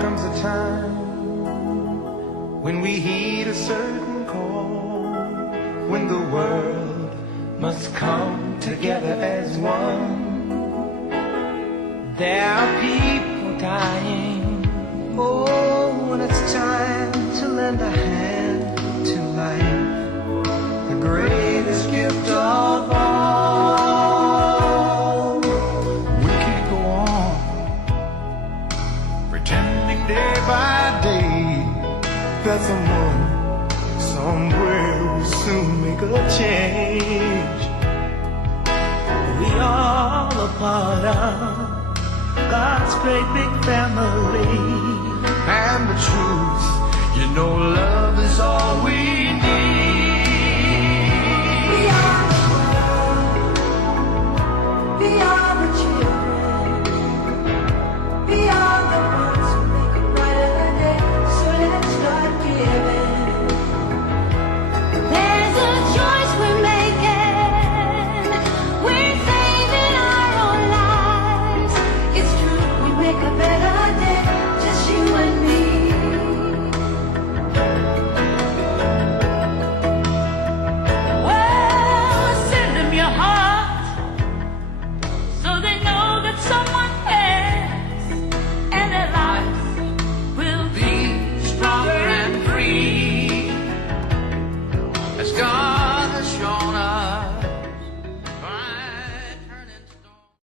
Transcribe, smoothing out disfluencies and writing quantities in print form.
comes a time when we heed a certain call, when the world must come together as one. There are people dying. Oh, when it's time to lend a hand to life, the greatest gift of all. We can't go on pretending day by day that someone somewhere will soon make a change. We all a part of God's great big family. And the truth, you know, love is all we need.